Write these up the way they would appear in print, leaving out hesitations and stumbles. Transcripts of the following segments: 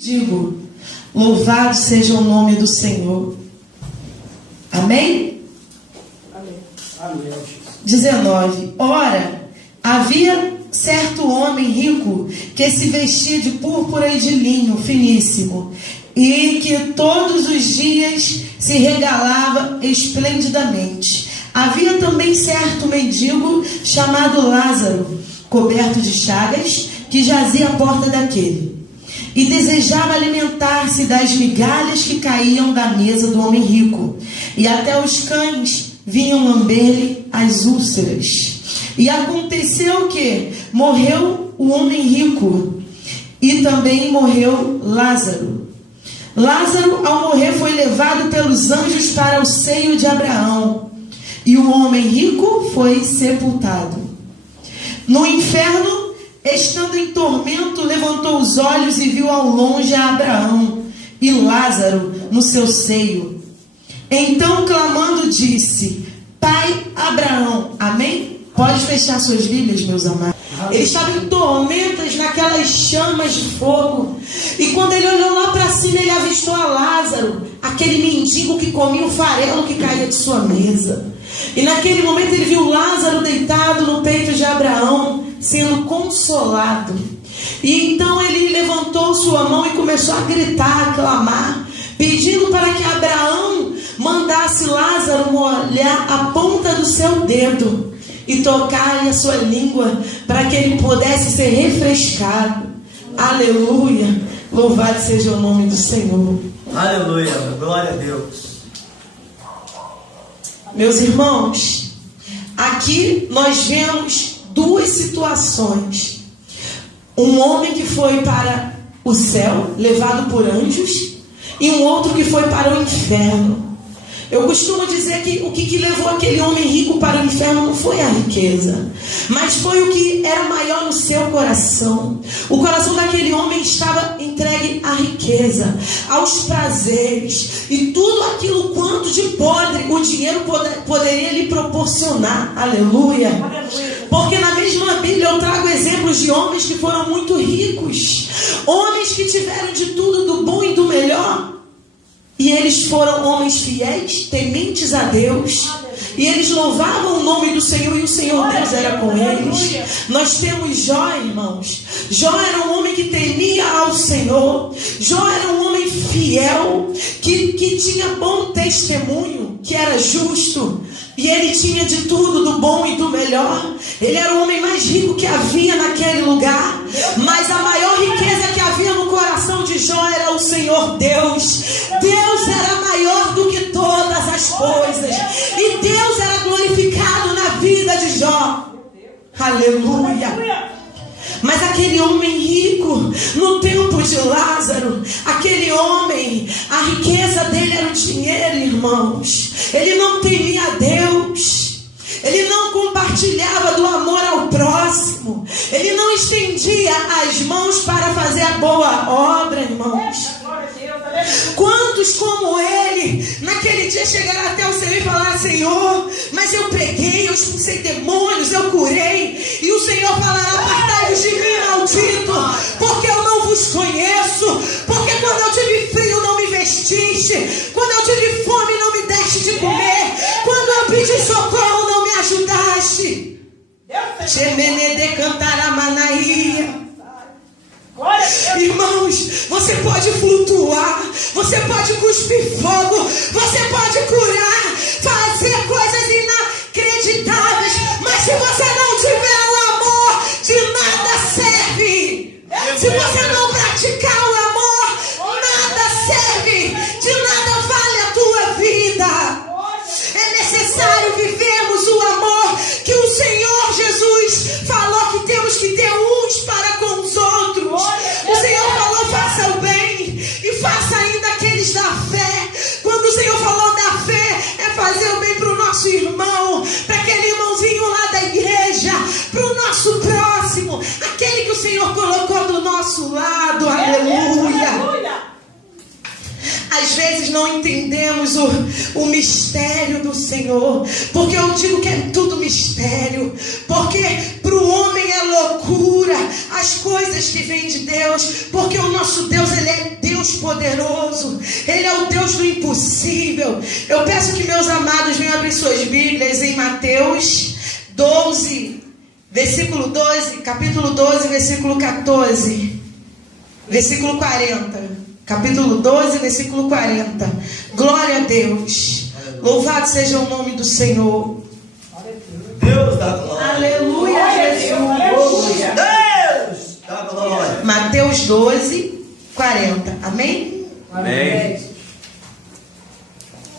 Digo, louvado seja o nome do Senhor. Amém? Amém. 19. Ora, havia certo homem rico que se vestia de púrpura e de linho finíssimo, e que todos os dias se regalava esplendidamente. Havia também certo mendigo chamado Lázaro, coberto de chagas, que jazia à porta daquele, e desejava alimentar-se das migalhas que caíam da mesa do homem rico, e até os cães vinham lamber-lhe as úlceras. E aconteceu que morreu o homem rico, e também morreu Lázaro. Lázaro, ao morrer, foi levado pelos anjos para o seio de Abraão, e o homem rico foi sepultado. No inferno, estando em tormento, levantou os olhos e viu ao longe a Abraão e Lázaro no seu seio. Então, clamando, disse: Pai Abraão. Amém? Pode fechar suas Bíblias, meus amados. Ele estava em tormentas, naquelas chamas de fogo. E quando ele olhou lá para cima, ele avistou a Lázaro, aquele mendigo que comia o farelo que caía de sua mesa. E naquele momento ele viu Lázaro deitado no peito de Abraão, sendo consolado. E então ele levantou sua mão e começou a gritar, a clamar, pedindo para que Abraão mandasse Lázaro molhar a ponta do seu dedo e tocar a sua língua, para que ele pudesse ser refrescado. Aleluia! Louvado seja o nome do Senhor. Aleluia, glória a Deus. Meus irmãos, aqui nós vemos duas situações. Um homem que foi para o céu, levado por anjos, e um outro que foi para o inferno. Eu costumo dizer que o que levou aquele homem rico para o inferno não foi a riqueza, mas foi o que era maior no seu coração. O coração daquele homem estava entregue à riqueza, aos prazeres, e tudo aquilo quanto de podre o dinheiro poderia lhe proporcionar. Aleluia! Porque na mesma Bíblia eu trago exemplos de homens que foram muito ricos, homens que tiveram de tudo, do bom e do melhor. E eles foram homens fiéis, tementes a Deus. E eles louvavam o nome do Senhor, e o Senhor Deus era com eles. Nós temos Jó, irmãos. Jó era um homem que temia ao Senhor. Jó era um homem fiel, que tinha bom testemunho, que era justo. E ele tinha de tudo, do bom e do melhor. Ele era o homem mais rico que havia naquele lugar. Mas a maior riqueza que havia no coração de Jó era o Senhor Deus. Deus era maior do que todas as coisas. E Deus era glorificado na vida de Jó. Aleluia! Mas aquele homem rico, no tempo de Lázaro, aquele homem, a riqueza dele era o dinheiro, irmãos. Ele não temia a Deus. Ele não compartilhava do amor ao próximo. Ele não estendia as mãos para fazer a boa obra, irmãos. Quantos como ele, naquele dia chegaram até o Senhor e falaram: Senhor, mas eu preguei, eu expulsei demônios, eu curei. E o Senhor falará: apartai-vos de mim, maldito, porque eu não vos conheço. Porque quando eu tive frio não me vestiste, quando eu tive fome não me deste de comer, quando eu pedi socorro não me ajudaste. Xemenede cantará manaia. Irmãos, você pode flutuar, você pode cuspir fogo, você pode curar, fazer coisas inacreditáveis, mas se você não tiver o amor, de nada serve. Se você não praticar o amor, nada serve, de nada vale a tua vida. É necessário vivermos o amor que o Senhor Jesus falou que temos que ter uns para com os outros. O Senhor falou: faça o bem e faça ainda aqueles da fé. Quando o Senhor falou da fé, é fazer o bem para o nosso irmão, para aquele irmãozinho lá da igreja, para o nosso próximo, aquele que o Senhor colocou do nosso lado. Aleluia! Às vezes não entendemos o mistério do Senhor, porque eu digo que é tudo mistério, porque para o homem é loucura as coisas que vêm de Deus, porque o nosso Deus, ele é poderoso, Ele é o Deus do impossível. Eu peço que meus amados venham abrir suas Bíblias em Mateus 12, versículo 12, capítulo 12, versículo 14, versículo 40. Capítulo 12, versículo 40. Glória a Deus. Louvado seja o nome do Senhor. Deus da glória. Aleluia, Jesus. Deus da glória. Mateus 12, 40. Amém? Amém.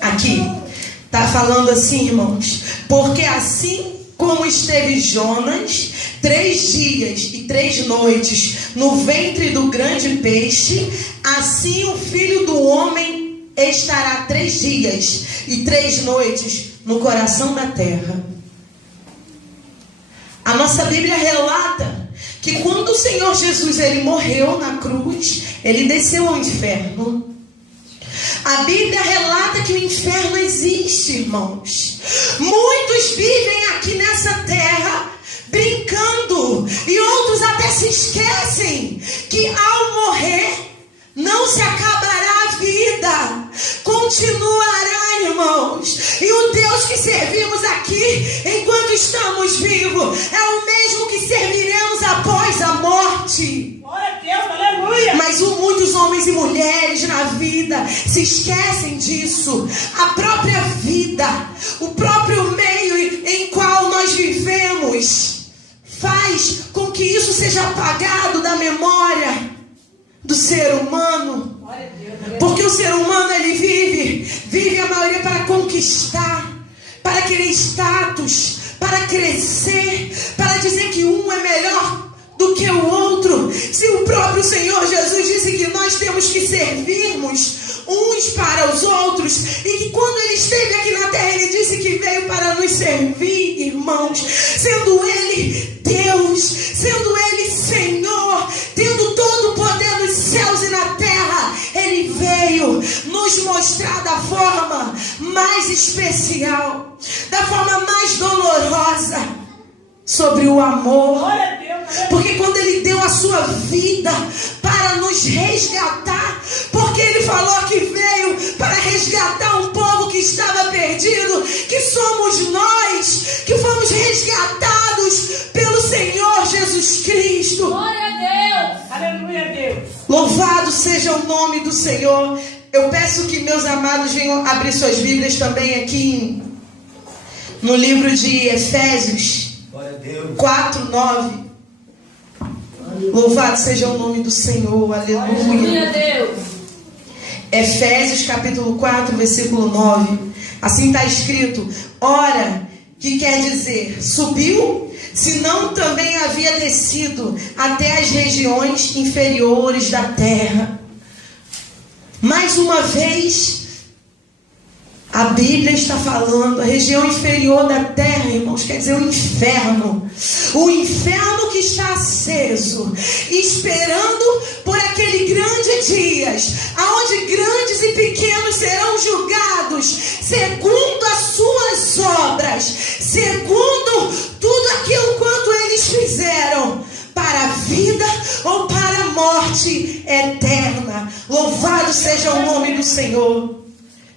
Aqui está falando assim, irmãos: porque assim como esteve Jonas 3 dias e 3 noites no ventre do grande peixe, assim o Filho do Homem estará 3 dias e 3 noites no coração da terra. A nossa Bíblia relata que quando o Senhor Jesus ele morreu na cruz, ele desceu ao inferno. A Bíblia relata que o inferno existe, irmãos. Muitos vivem aqui nessa terra brincando, e outros até se esquecem que ao morrer não se acabará a vida, continuará, irmãos. E o Deus que servimos aqui enquanto estamos vivos é o mesmo que serviremos após a morte. Glória a Deus, aleluia. Mas muitos homens e mulheres na vida se esquecem disso. A própria vida, o próprio meio em qual nós vivemos faz com que isso seja apagado da memória do ser humano. Porque o ser humano ele vive a maioria para conquistar, para querer status, para crescer, para dizer que um é melhor do que o outro. Se o próprio Senhor Jesus disse que nós temos que servirmos uns para os outros, e que quando ele esteve aqui na terra ele disse que veio para nos servir, irmãos, sendo ele Deus, sendo ele Senhor, tendo todo o poder nos céus e na terra, ele veio nos mostrar da forma mais especial, da forma mais dolorosa, sobre o amor. Porque quando ele deu a sua vida para nos resgatar, porque ele falou que veio para resgatar um povo que estava perdido, que somos nós, que fomos resgatados pelo Senhor Jesus Cristo. Glória a Deus. Aleluia a Deus. Louvado seja o nome do Senhor. Eu peço que meus amados venham abrir suas Bíblias também aqui no livro de Efésios 4, 9. Louvado seja o nome do Senhor, aleluia. Aleluia a Deus. Efésios capítulo 4, versículo 9. Assim está escrito: ora, que quer dizer, subiu, se não também havia descido até as regiões inferiores da terra. Mais uma vez, a Bíblia está falando, a região inferior da terra, irmãos, quer dizer o inferno. O inferno que está aceso, esperando por aquele grande dia, aonde grandes e pequenos serão julgados, segundo as suas obras, segundo tudo aquilo quanto eles fizeram, para a vida ou para a morte eterna. Louvado seja o nome do Senhor.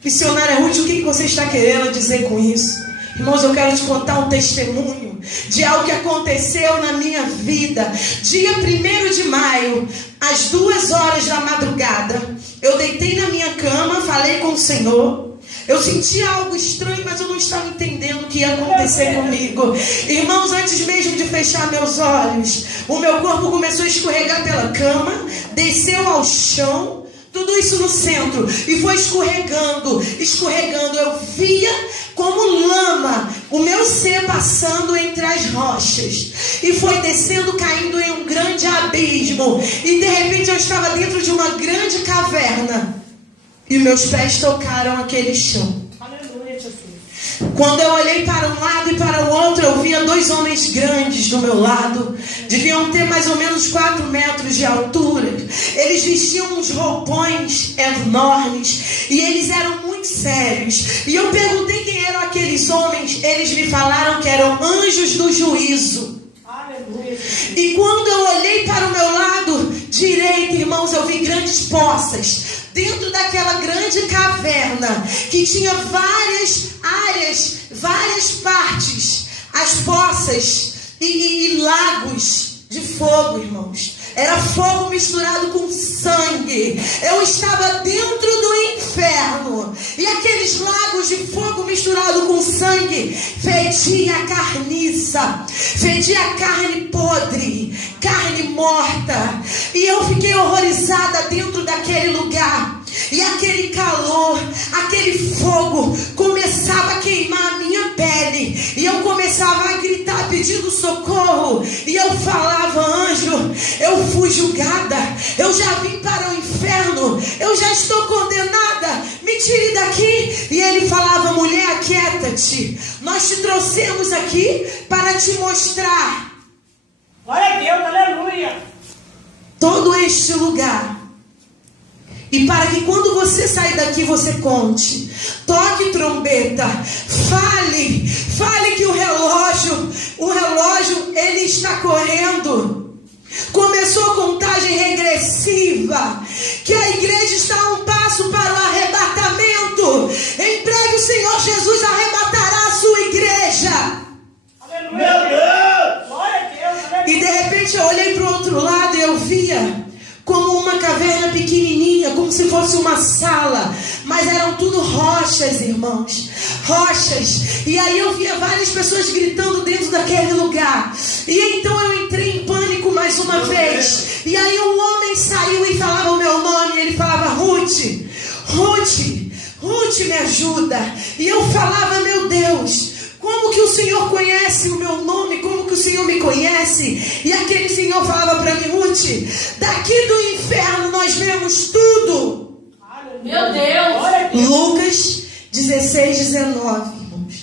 Missionária Ruth, o que você está querendo dizer com isso? Irmãos, eu quero te contar um testemunho de algo que aconteceu na minha vida. Dia 1º de maio, às 2 horas da madrugada, eu deitei na minha cama, falei com o Senhor. Eu senti algo estranho, mas eu não estava entendendo o que ia acontecer comigo. Irmãos, antes mesmo de fechar meus olhos, o meu corpo começou a escorregar pela cama, desceu ao chão. Tudo isso no centro. E foi escorregando. Eu via como lama o meu ser passando entre as rochas. E foi descendo, caindo em um grande abismo. E de repente eu estava dentro de uma grande caverna. E meus pés tocaram aquele chão. Aleluia, Jesus. Quando eu olhei para um lado e para o outro, eu via 2 homens grandes do meu lado. Deviam ter mais ou menos 4 metros de altura. Eles vestiam uns roupões enormes e eles eram muito sérios. E eu perguntei quem eram aqueles homens. Eles me falaram que eram anjos do juízo. Aleluia. E quando eu olhei para o meu lado direito, irmãos, eu vi grandes poças, dentro daquela grande caverna, que tinha várias áreas, várias partes, as poças e lagos de fogo, irmãos. Era fogo misturado com sangue. Eu estava dentro do inferno. E aqueles lagos de fogo misturado com sangue fedia a carniça, fedia carne podre, carne morta. E eu fiquei horrorizada dentro daquele lugar. E aquele calor, aquele fogo começava a queimar a minha pele. E eu começava a gritar pedindo socorro. E eu falava: anjo, eu fui julgada, eu já vim para o inferno, eu já estou condenada, me tire daqui. E ele falava: mulher, aquieta-te, nós te trouxemos aqui para te mostrar, Glória a Deus, aleluia. todo este lugar. E para que quando você sair daqui você conte, toque trombeta, fale que o relógio ele está correndo. Começou a contagem regressiva, que a igreja está a um passo para o arrebatamento. Em breve o Senhor Jesus arrebatará a sua igreja. Aleluia. Meu Deus! Glória a Deus, aleluia. E de repente eu olhei para o outro lado e eu via como uma caverna pequenininha, como se fosse uma sala, mas eram tudo rochas, irmãos, rochas. E aí eu via várias pessoas gritando dentro daquele lugar. E então eu entrei em pânico mais uma vez. E aí um homem saiu e falava o meu nome. Ele falava: Ruth, me ajuda. E eu falava: meu Deus, como que o Senhor conhece o meu nome? Como que o Senhor me conhece? E aquele Senhor falava para mim: Ruth, daqui do inferno nós vemos tudo. Meu Deus. Glória a Deus. Lucas 16:19, irmãos.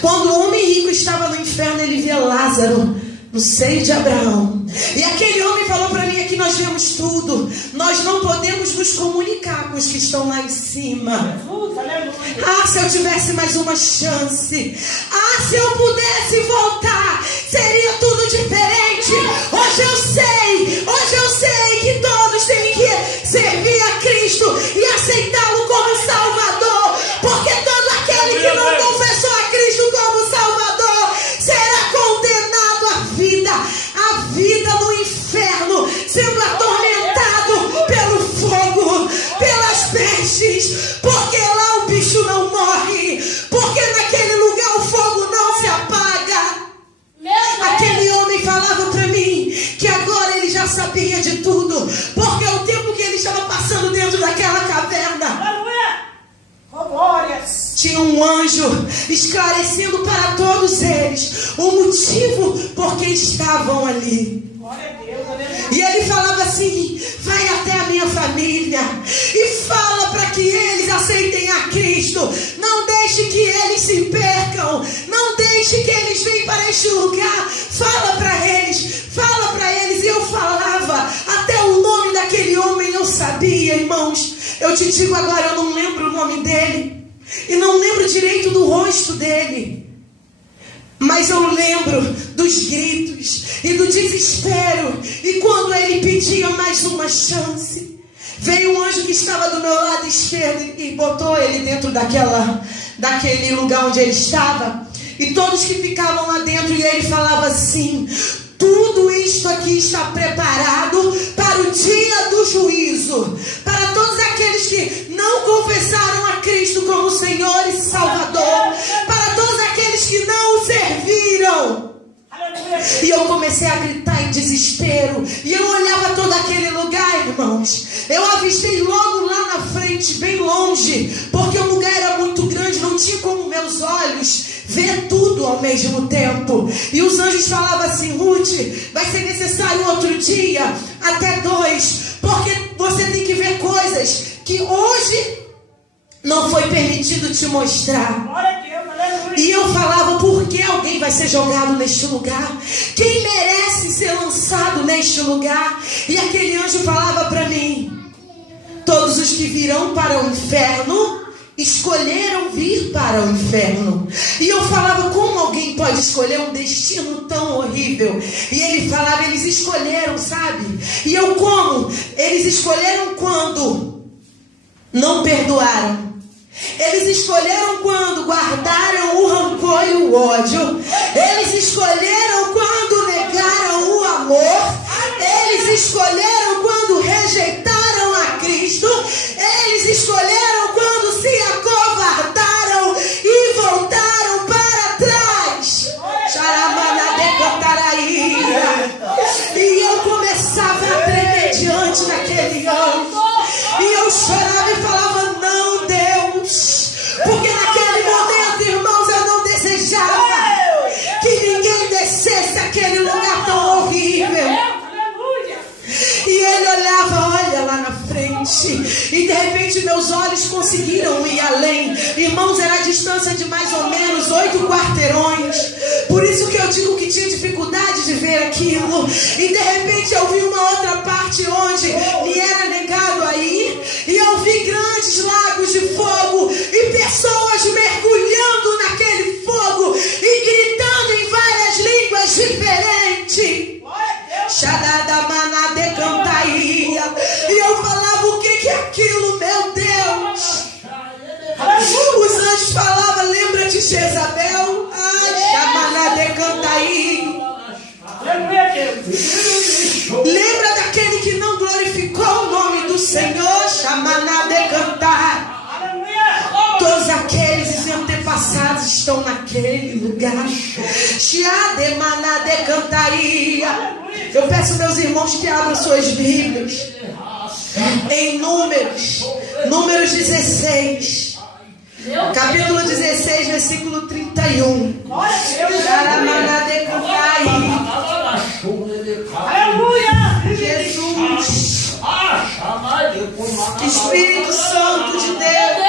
Quando o homem rico estava no inferno, ele via Lázaro no seio de Abraão. E aquele homem falou para mim: aqui nós vemos tudo, nós não podemos nos comunicar com os que estão lá em cima. Jesus, aleluia. Ah, se eu tivesse mais uma chance. Ah, se eu pudesse voltar, seria tudo diferente. Hoje eu sei que todos têm que servir a Cristo e aceitá-lo como Salvador, porque todo aquele que não confessou a Cristo como Salvador será condenado à vida no inferno, sendo atormentado pelo fogo, pelas pestes, porque lá o bicho não morre, porque naquele lugar o fogo não se apaga. Aquele homem falava para mim que agora ele já sabia de tudo, porque o tempo que ele estava passando dentro daquela caverna, Aleluia. Oh, glórias. tinha um anjo esclarecendo para todos eles o motivo por que estavam ali. Glória a Deus, aleluia. E ele falava assim: vai até a minha família e fala para que eles aceitem a Cristo. Não deixe que eles se percam, não deixe que eles venham para este lugar. Fala para eles. E eu falava, até o nome daquele homem eu sabia, irmãos. Eu te digo agora, eu não lembro o nome dele e não lembro direito do rosto dele, mas eu lembro dos gritos e do desespero. E quando ele pedia mais uma chance, veio um anjo que estava do meu lado esquerdo e botou ele dentro daquele lugar onde ele estava. E todos que ficavam lá dentro, e ele falava assim: tudo isto aqui está preparado para o dia do juízo, para todos aqueles que não confessaram a Cristo como Senhor e Salvador, para todos aqueles que não o serviram. Aleluia. E eu comecei a gritar em desespero. E eu olhava todo aquele lugar, irmãos. Eu avistei logo lá na frente, bem longe, porque o lugar era muito grande, não tinha como meus olhos ver tudo ao mesmo tempo. E os anjos falavam assim: Ruth, vai ser necessário outro dia, até 2, porque você tem que ver coisas que hoje não foi permitido te mostrar. Glória a Deus, aleluia. E eu falava: por que alguém vai ser jogado neste lugar? Quem merece ser lançado neste lugar? E aquele anjo falava para mim: todos os que virão para o inferno escolheram vir para o inferno. E eu falava: como alguém pode escolher um destino tão horrível? E ele falava: eles escolheram, sabe? E eu: como? Eles escolheram quando? não perdoaram. Eles escolheram quando guardaram o rancor e o ódio. Eles escolheram quando negaram o amor. Eles escolheram quando rejeitaram a Cristo. Eles escolheram quando se acovardaram e voltaram para trás. E eu começava a tremer diante daquele anjo. E eu chorava e falava: não, Deus. Porque naquele momento, irmãos, eu não desejava que ninguém descesse aquele lugar tão horrível. E ele olhava, olha lá na frente. E de repente meus olhos conseguiram ir além. Irmãos, era a distância de mais ou menos 8 quarteirões. Por isso que eu digo que tinha dificuldade de ver aquilo. E de repente eu vi uma outra parte onde me era negado a ir. E eu vi grandes lagos de fogo e pessoas mergulhando naquele fogo e gritando em várias línguas diferentes. E eu falava: o que é aquilo, meu Deus? Os anjos falavam: lembra de Jezabel? Lembra daquele que não glorificou o nome do Senhor? Todos aqueles antepassados estão naquele lugar. Eu peço, meus irmãos, que abram suas Bíblias em Números 16, capítulo 16, versículo 31. Jesus, Espírito Santo de Deus,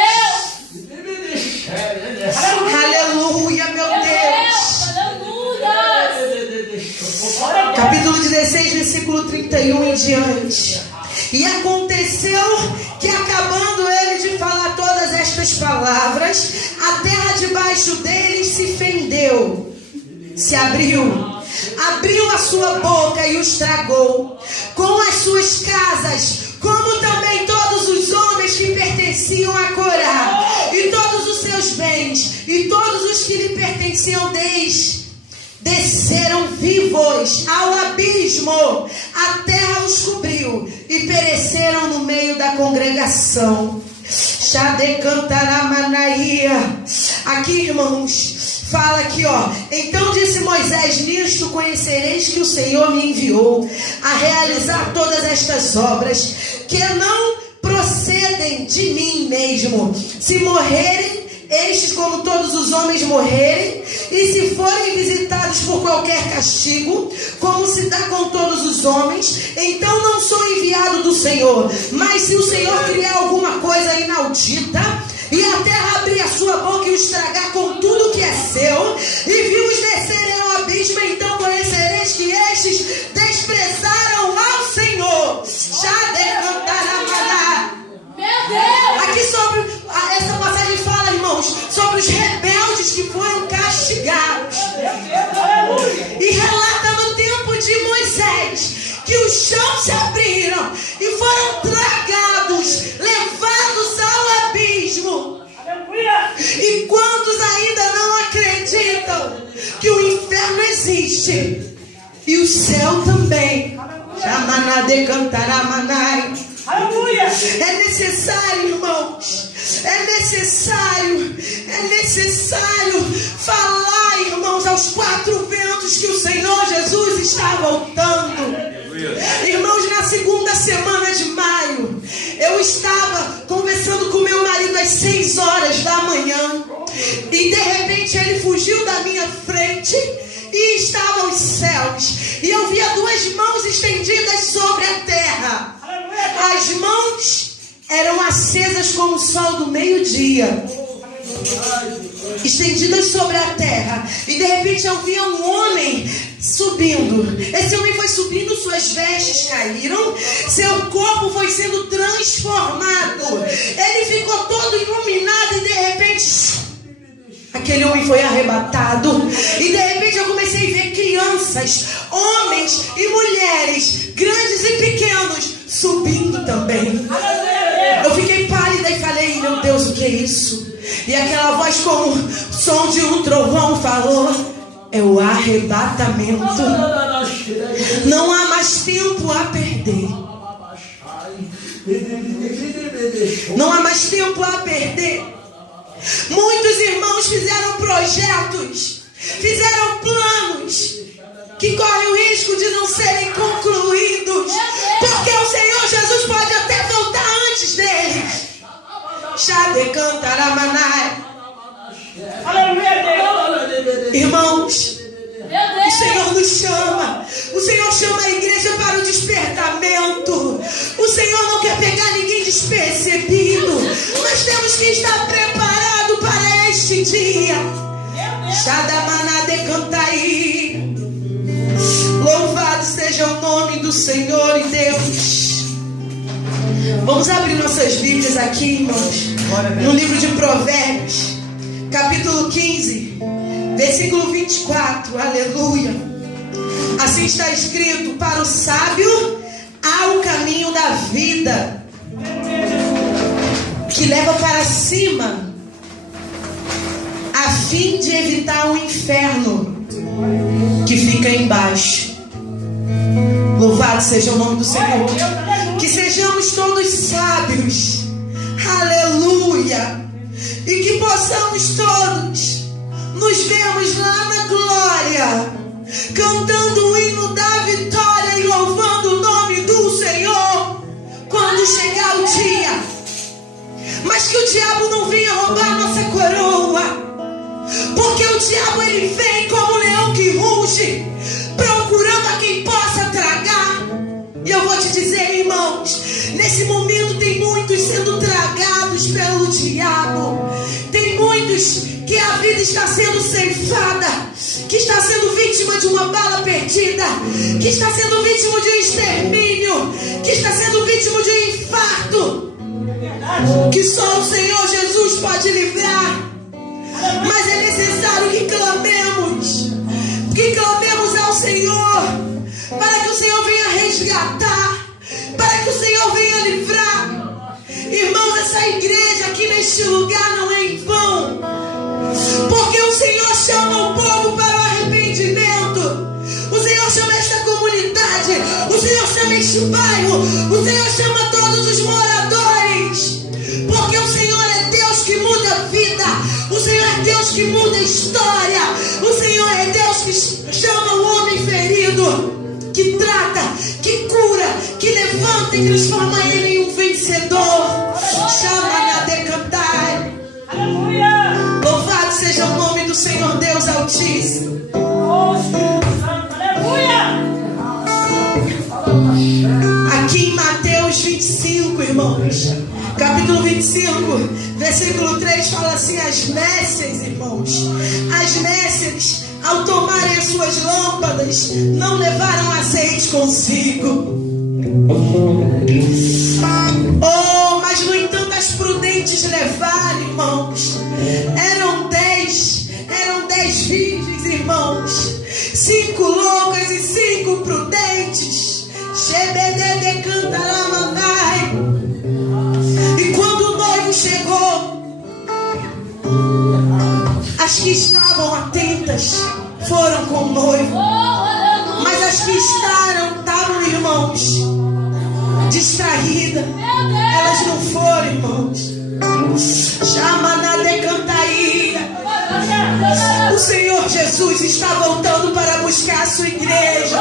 aleluia, meu Deus. Capítulo 16, versículo 31 em diante. E aconteceu que, acabando ele de falar todas estas palavras, a terra debaixo deles se fendeu, se abriu a sua boca e os tragou, com as suas casas, como também todos os homens que pertenciam a Corá, e todos os seus bens, e todos os que lhe pertenciam desceram vivos ao abismo. A terra os cobriu e pereceram no meio da congregação. Aqui, irmãos, fala aqui, ó. Então disse Moisés: nisto conhecereis que o Senhor me enviou a realizar todas estas obras, que não procedem de mim mesmo. Se morrerem estes, como todos os homens morrerem, e se forem visitados por qualquer castigo, como se dá com todos os homens, então não sou enviado do Senhor. Mas se o Senhor criar alguma coisa inaudita, e a terra abrir a sua boca e os tragar com tudo que é seu, e viu-os descerem ao abismo, então conhecereis que estes desprezaram ao Senhor. Aqui sobre essa passagem fala, irmãos, sobre os rebeldes que foram castigados. E relata no tempo de Moisés que os chãos se abriram e foram tragados, levados ao abismo. E quantos ainda não acreditam que o inferno existe e o céu também? É necessário, irmãos, é necessário falar, irmãos, aos 4 ventos que o Senhor Jesus está voltando. Irmãos, na segunda semana de maio, eu estava conversando com meu marido às 6 horas da manhã, e de repente ele fugiu da minha frente e estava aos céus, e eu via 2 mãos estendidas sobre a terra. As mãos eram acesas como o sol do meio-dia, estendidas sobre a terra. E de repente eu via um homem subindo. Esse homem foi subindo, suas vestes caíram, seu corpo foi sendo transformado. Ele ficou todo iluminado e de repente aquele homem foi arrebatado. E de repente eu comecei a ver crianças, homens e mulheres, grandes e pequenos, subindo também. Eu fiquei pálida e o que é isso? E aquela voz como o som de um trovão falou: é o arrebatamento. Não há mais tempo a perder. Não há mais tempo a perder. Muitos irmãos fizeram projetos, fizeram planos que correm o risco de não serem concluídos, porque o Senhor Jesus pode até voltar antes deles. Irmãos, o Senhor nos chama. O Senhor chama a igreja para o despertamento. O Senhor não quer pegar ninguém despercebido. Nós temos que estar preparados para este dia. Louvado seja o nome do Senhor e Deus. Vamos abrir nossas Bíblias aqui, irmãos, no livro de Provérbios, capítulo 15, versículo 24. Aleluia. Assim está escrito: para o sábio há o caminho da vida, que leva para cima, a fim de evitar o inferno que fica embaixo. Louvado seja o nome do Senhor. Que sejamos todos sábios. Aleluia. E que possamos todos nos vermos lá na glória, cantando o hino da vitória e louvando o nome do Senhor quando chegar o dia. Mas que o diabo não venha roubar nossa coroa, porque o diabo ele vem como um leão que ruge, procurando a quem possa tragar. E eu vou te dizer, irmãos, nesse momento tem muitos sendo tragados pelo diabo. Tem muitos que a vida está sendo ceifada, que está sendo vítima de uma bala perdida, que está sendo vítima de um extermínio, que está sendo vítima de um infarto, que só o Senhor Jesus pode livrar. Mas é necessário que clamemos ao Senhor, para que o Senhor venha resgatar, para que o Senhor venha livrar. Irmãos, essa igreja aqui neste lugar não é em vão, porque o Senhor chama o povo para o arrependimento. O Senhor chama esta comunidade, o Senhor chama este bairro, o Senhor chama todos os moradores, porque o Senhor é Deus que muda a vida, o Senhor é Deus que muda a história, o Senhor é Deus que chama o homem ferido, que trata, que cura, que levanta e transforma ele em um vencedor. Chama-na de cantar. Aleluia. Louvado seja o nome do Senhor Deus Altíssimo. Aleluia. Aqui em Mateus 25, irmãos, capítulo 25, versículo 3, fala assim: as nécias, irmãos, as nécias, ao tomarem as suas lâmpadas, não levaram azeite consigo. Oh, mas no entanto as prudentes levaram, irmãos. Eram 10 virgens, irmãos, 5 loucas e 5 prudentes. Shebede cantaramandai. E quando o noivo chegou, as que estavam atentas foram com o noivo, mas as que estavam, irmãos, distraídas, elas não foram, irmãos. Chama na decantaíra. O Senhor Jesus está voltando para buscar a sua igreja,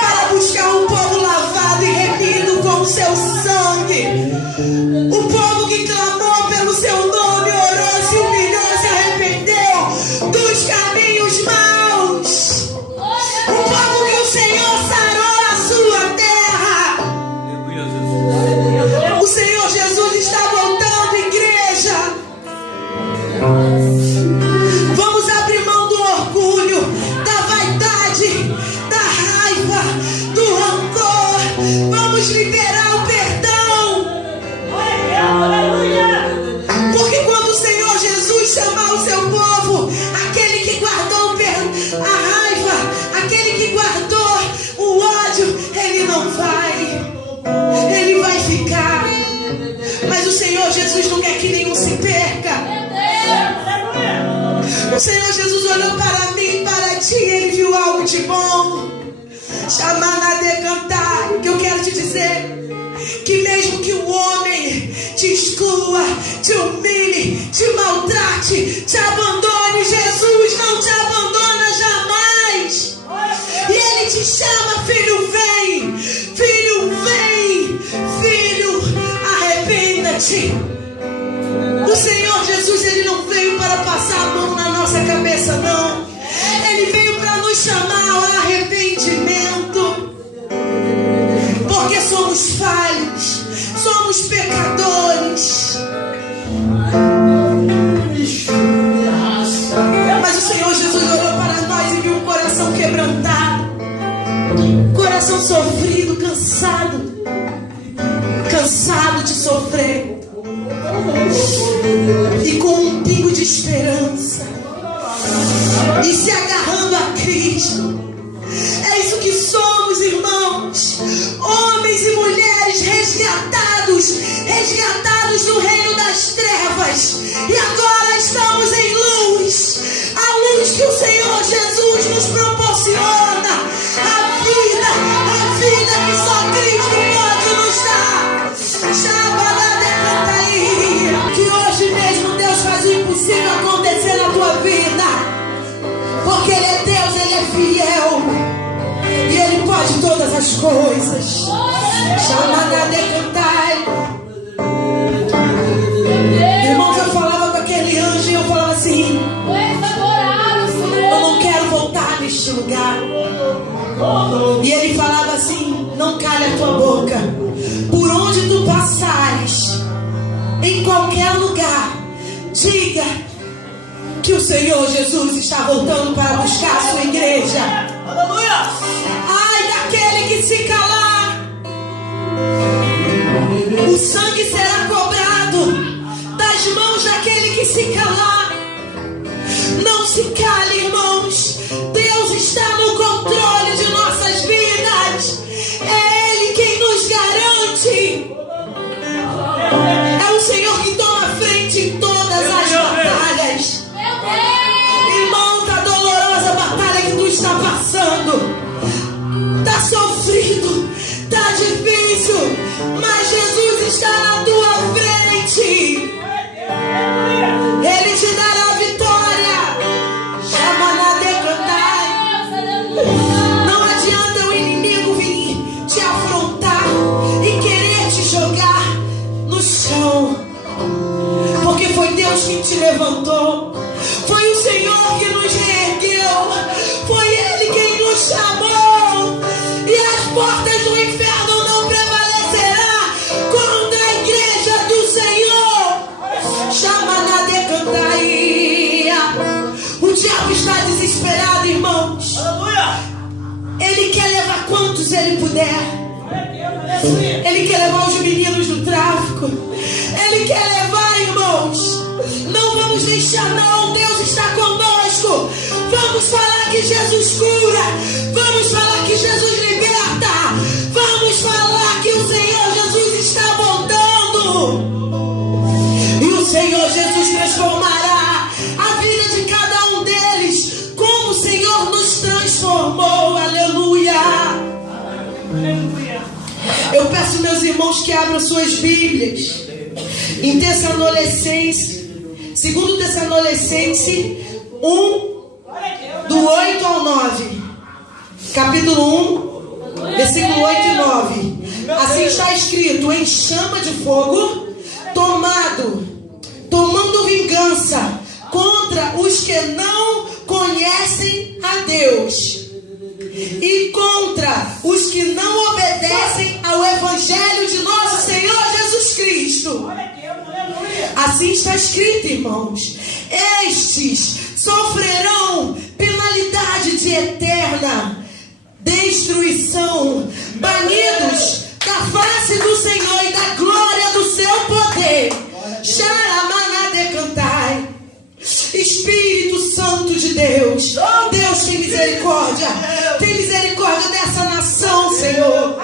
para buscar um povo lavado e remido com o seu sangue, o povo que clamou pelo seu nome, orou, se humilhou, se arrependeu dos caminhos maus, o povo que o Senhor sarou a sua terra. O Senhor Jesus está voltando, igreja. Vamos abrir mão do orgulho, da vaidade, da raiva, do rancor. Vamos liberar o perdão. o Senhor Jesus não quer que nenhum se perca. O Senhor Jesus olhou para mim, para ti, Ele viu algo de bom. Chamar de cantar. O que eu quero te dizer? Que mesmo que o homem te exclua, te humilhe, te maltrate, te abandone, Jesus não te abandona jamais. E Ele te chama, filho, vem. Filho, vem. Filho, arrependa-te. O Senhor Jesus, Ele não veio para passar a mão na nossa cabeça, não. Ele veio para nos chamar ao arrependimento. Porque somos falhos, somos pecadores. Mas o Senhor Jesus olhou para nós e viu um coração quebrantado, coração sofrido, cansado de sofrer, e com um pingo de esperança, e se agarrando a Cristo. É isso que somos, irmãos, homens e mulheres resgatados do reino das trevas, e agora estamos em luz, a luz que o Senhor Jesus nos proporciona, a vida que só Cristo pode nos dar. Que hoje mesmo Deus faz o impossível acontecer na tua vida, porque Ele é Deus, Ele é fiel, e Ele pode todas as coisas. Irmãos, eu falava com aquele anjo e eu falava assim: eu não quero voltar neste lugar. E ele falava assim: não cale a tua boca, por onde tu passares, em qualquer lugar, diga que o Senhor Jesus está voltando para buscar a sua igreja. Aleluia! Ai daquele que se calar, o sangue será cobrado das mãos daquele que se calar. Não se cale, irmãos. Deus está no controle de nossas vidas. É Ele quem nos garante. É o Senhor que toma frente em todas as batalhas. Irmão, tá dolorosa a batalha que tu está passando. Tá sofrido, tá difícil, mas Jesus está na tua frente. Ele te dará a vitória. Chama de cantar. Não adianta o inimigo vir te afrontar e querer te jogar no chão, porque foi Deus que te levantou, foi o Senhor que nos reergueu, foi Ele quem nos chamou, e as portas do inferno não prevalecerá contra a igreja do Senhor. Chama na decantaria. O diabo está desesperado, irmãos. Ele quer levar quantos ele puder. Ele quer levar os meninos do tráfico. Ele quer levar, irmãos. Não vamos deixar, não. Deus está conosco. Vamos falar que Jesus cura. Vamos falar que Jesus liberta. Vamos falar que o Senhor Jesus está voltando. E o Senhor Jesus transformará a vida de cada um deles, como o Senhor nos transformou. Aleluia. Eu peço, meus irmãos, que abram suas Bíblias em Tessalonicenses, 2 Tessalonicenses 1, do 8 ao 9. Capítulo 1, versículo 8 e 9. Assim está escrito: em chama de fogo, tomando vingança contra os que não conhecem a Deus e contra os que não obedecem ao Evangelho de nosso Senhor Jesus Cristo. Assim está escrito, irmãos: estes sofrerão penalidade de eterna destruição, banidos da face do Senhor e da glória do seu poder. Xaramanadecantrai. Espírito Santo de Deus, Deus tem misericórdia dessa nação, Senhor,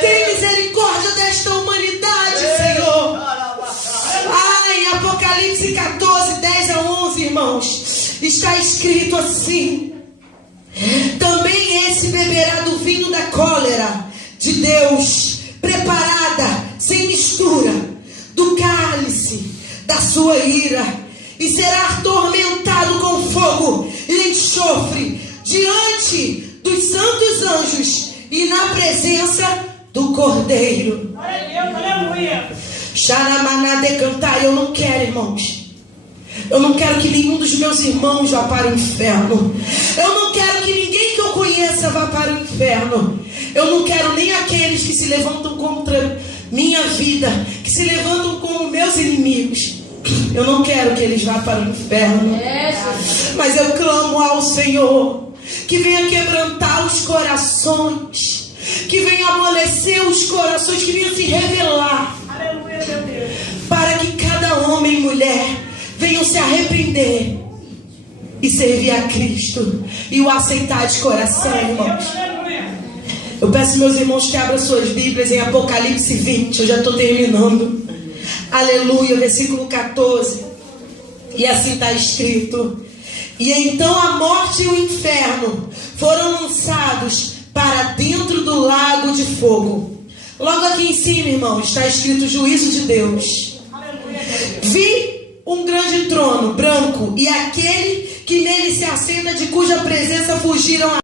tem misericórdia desta humanidade, Senhor. está escrito assim: também esse beberá do vinho da cólera de Deus, preparada sem mistura, do cálice da sua ira, e será atormentado com fogo e enxofre diante dos santos anjos e na presença do Cordeiro. Aleluia. Xaramaná de cantar. Eu não quero, irmãos. Eu não quero que nenhum dos meus irmãos vá para o inferno. Eu não quero que ninguém que eu conheça vá para o inferno. Eu não quero nem aqueles que se levantam contra minha vida, que se levantam como meus inimigos. Eu não quero que eles vá para o inferno. Mas eu clamo ao Senhor que venha quebrantar os corações, que venha amolecer os corações, que venha se revelar. Aleluia, meu Deus. Para que cada homem e mulher venham se arrepender e servir a Cristo e o aceitar de coração, irmãos. Eu peço, meus irmãos, que abram suas Bíblias em Apocalipse 20. Eu já estou terminando. Aleluia, versículo 14. E assim está escrito: e então a morte e o inferno foram lançados para dentro do lago de fogo. Logo aqui em cima, irmão, está escrito juízo de Deus. Vi um grande trono branco e aquele que nele se assenta, de cuja presença fugiram